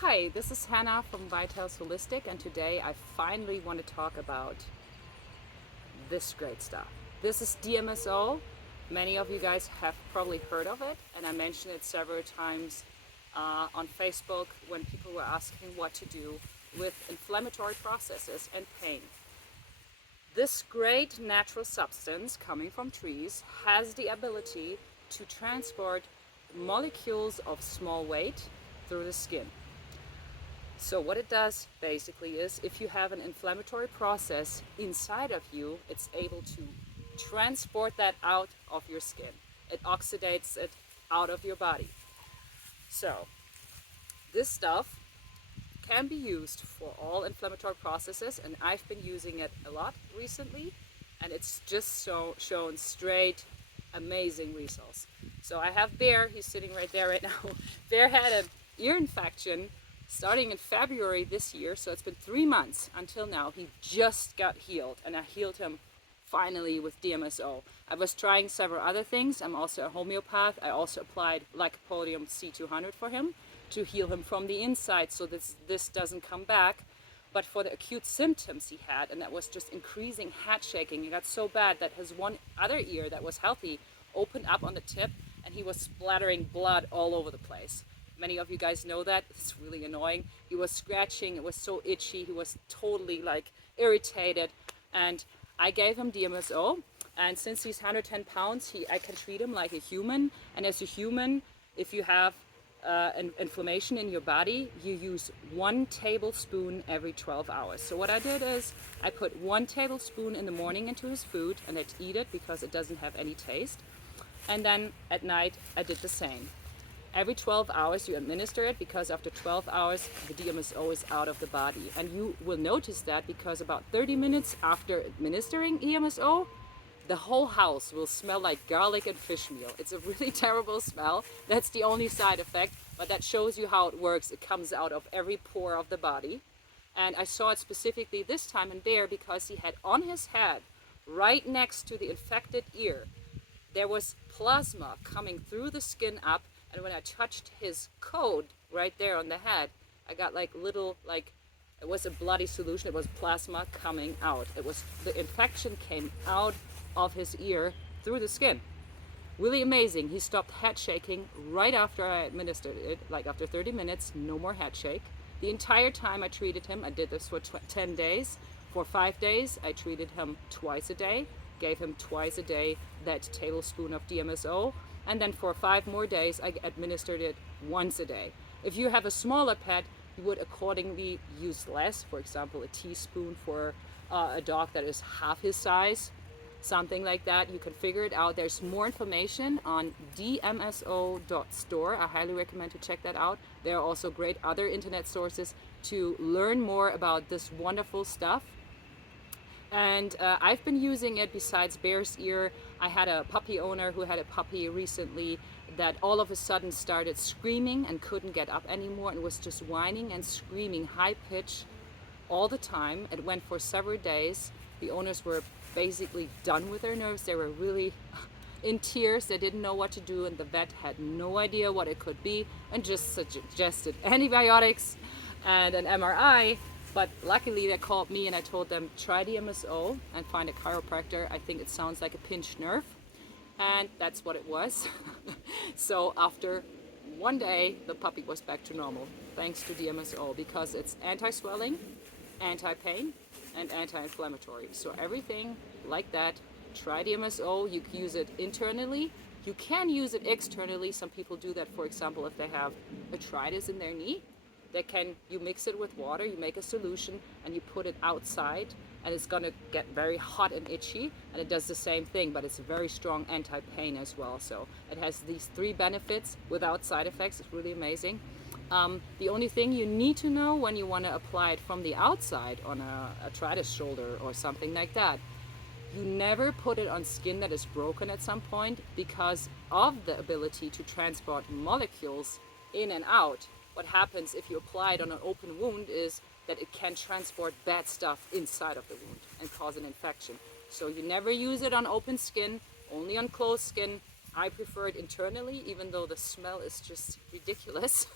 Hi, this is Hannah from Vitals Holistic, and today I finally want to talk about this great stuff. This is DMSO. Many of you guys have probably heard of it, and I mentioned it several times on Facebook when people were asking what to do with inflammatory processes and pain. This great natural substance coming from trees has the ability to transport molecules of small weight through the skin. So what it does basically is if you have an inflammatory process inside of you, it's able to transport that out of your skin. It oxidates it out of your body. So this stuff can be used for all inflammatory processes, and I've been using it a lot recently, and it's just shown straight amazing results. So I have Bear, he's sitting right there right now. Bear had an ear infection starting in February this year, so it's been 3 months until now. He just got healed, and I healed him finally with DMSO. I was trying several other things. I'm also a homeopath. I also applied Lycopodium C200 for him to heal him from the inside so this doesn't come back. But for the acute symptoms he had, and that was just increasing head shaking, it got so bad that his one other ear that was healthy opened up on the tip, and he was splattering blood all over the place. Many of you guys know that. It's really annoying. He was scratching. It was so itchy. He was totally like irritated. And I gave him DMSO. And since he's 110 pounds, I can treat him like a human. And as a human, if you have an inflammation in your body, you use 1 tablespoon every 12 hours. So what I did is I put 1 tablespoon in the morning into his food, and I'd eat it because it doesn't have any taste. And then at night, I did the same. Every 12 hours you administer it, because after 12 hours the DMSO is out of the body. And you will notice that because about 30 minutes after administering EMSO, the whole house will smell like garlic and fish meal. It's a really terrible smell. That's the only side effect, but that shows you how it works. It comes out of every pore of the body. And I saw it specifically this time in Bear because he had on his head, right next to the infected ear, there was plasma coming through the skin up, and when I touched his coat right there on the head, I got like little, like, it was a bloody solution. It was plasma coming out. It was, the infection came out of his ear through the skin. Really amazing. He stopped head shaking right after I administered it, like after 30 minutes, no more head shake. The entire time I treated him, I did this for 10 days. For 5 days, I treated him twice a day, gave him twice a day that tablespoon of DMSO, and then for 5 more days, I administered it once a day. If you have a smaller pet, you would accordingly use less. For example, a teaspoon for a dog that is half his size, something like that. You can figure it out. There's more information on dmso.store. I highly recommend to check that out. There are also great other internet sources to learn more about this wonderful stuff. And I've been using it besides Bear's ear. I had a puppy owner who had a puppy recently that all of a sudden started screaming and couldn't get up anymore and was just whining and screaming high pitch all the time. It went for several days. The owners were basically done with their nerves. They were really in tears. They didn't know what to do, and the vet had no idea what it could be and just suggested antibiotics and an MRI. But luckily they called me and I told them, try the MSO and find a chiropractor. I think it sounds like a pinched nerve. And that's what it was. So after 1 day, the puppy was back to normal, thanks to DMSO, because it's anti-swelling, anti-pain, and anti-inflammatory. So everything like that, try DMSO. You can use it internally. You can use it externally. Some people do that, for example, if they have arthritis in their knee. You mix it with water, you make a solution, and you put it outside, and it's gonna get very hot and itchy, and it does the same thing, but it's a very strong anti-pain as well. So it has these 3 benefits without side effects. It's really amazing. The only thing you need to know when you want to apply it from the outside on a arthritis shoulder or something like that, you never put it on skin that is broken at some point, because of the ability to transport molecules in and out. What happens if you apply it on an open wound is that it can transport bad stuff inside of the wound and cause an infection. So you never use it on open skin, only on closed skin. I prefer it internally, even though the smell is just ridiculous,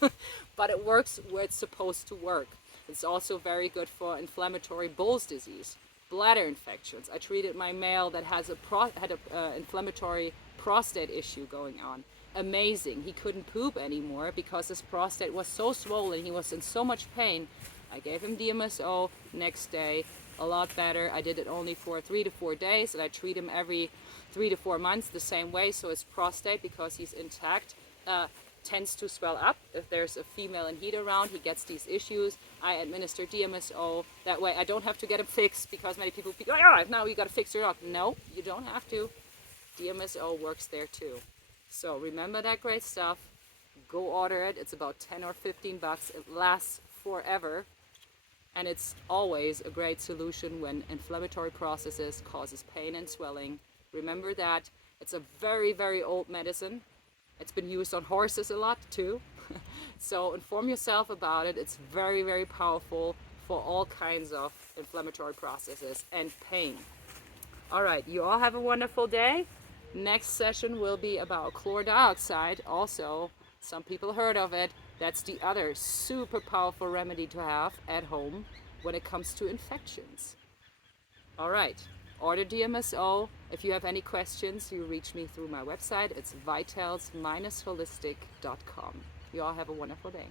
but it works where it's supposed to work. It's also very good for inflammatory Bowl's disease, bladder infections. I treated my male that had a inflammatory prostate issue going on. Amazing. He couldn't poop anymore because his prostate was so swollen. He was in so much pain. I gave him DMSO. Next day, a lot better. I did it only for 3 to 4 days, and I treat him every 3 to 4 months the same way. So his prostate, because he's intact, tends to swell up. If there's a female in heat around, he gets these issues. I administer DMSO. That way I don't have to get him fixed, because many people be like, oh, now you got to fix your dog. No, you don't have to. DMSO works there too. So remember that great stuff. Go order it. It's about 10 or 15 bucks. It lasts forever. And it's always a great solution when inflammatory processes causes pain and swelling. Remember that. It's a very, very old medicine. It's been used on horses a lot too. So inform yourself about it. It's very, very powerful for all kinds of inflammatory processes and pain. All right, you all have a wonderful day. Next session will be about chlor dioxide. Also, some people heard of it. That's the other super powerful remedy to have at home when it comes to infections. All right, order DMSO. If you have any questions, you reach me through my website. It's vitals-holistic.com. You all have a wonderful day.